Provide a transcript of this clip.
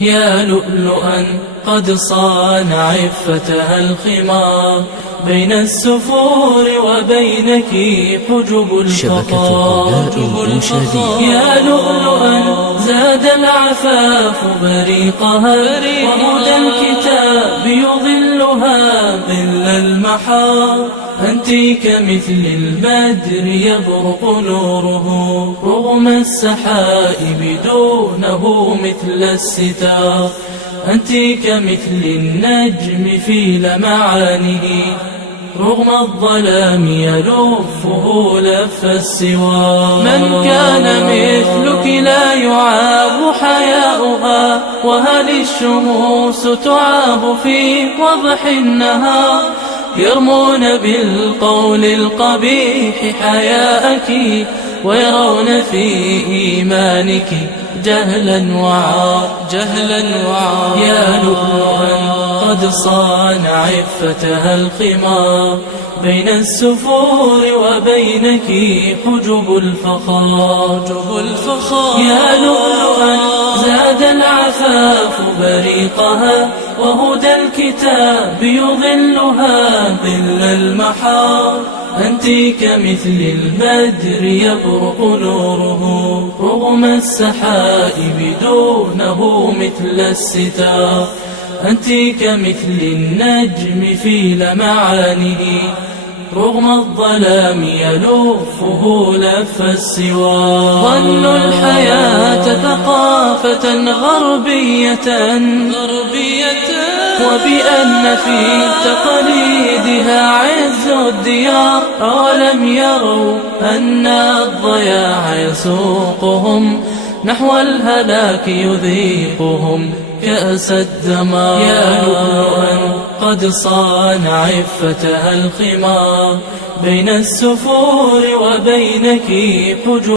يا لؤلؤا قد صان عفتها الخمار، بين السفور وبينك حجب الفخار. يا لؤلؤا زاد العفاف بريقها، وهدى الكتاب يظلها ظل المحار. أنت كمثل البدر يبرق نوره رغم السحائب، دونه مثل الستار. أنت كمثل النجم في لمعانه، رغم الظلام يلفه لف السوار. من كان مثلك لا يعاب حياؤها، وهل الشموس تعاب في وضح النهار؟ يرمون بالقول القبيح حياءك، ويرون في إيمانك جهلا وعار. يا لؤلؤا قد صان عفتها الخمار، بين السفور وبينك حجب الفخار. يا لؤلؤا زاد العفاف بريقها، وهدى الكتاب يظلها ظل المحار. أنت كمثل البدر يبرق نوره رغم السحائب، دونه مثل الستار. أنت كمثل النجم في لمعانه، رغم الظلام يلفه لف السوار. ظنوا الحياة ثقافة غربية، وبأن في تقاليدها عز الديار. أولم يروا أن الضياع يسوقهم نحو الهلاك، يذيقهم كأس الدمار. يا لؤلؤا قد صان عفتها الخمار، بين السفور وبينك حجب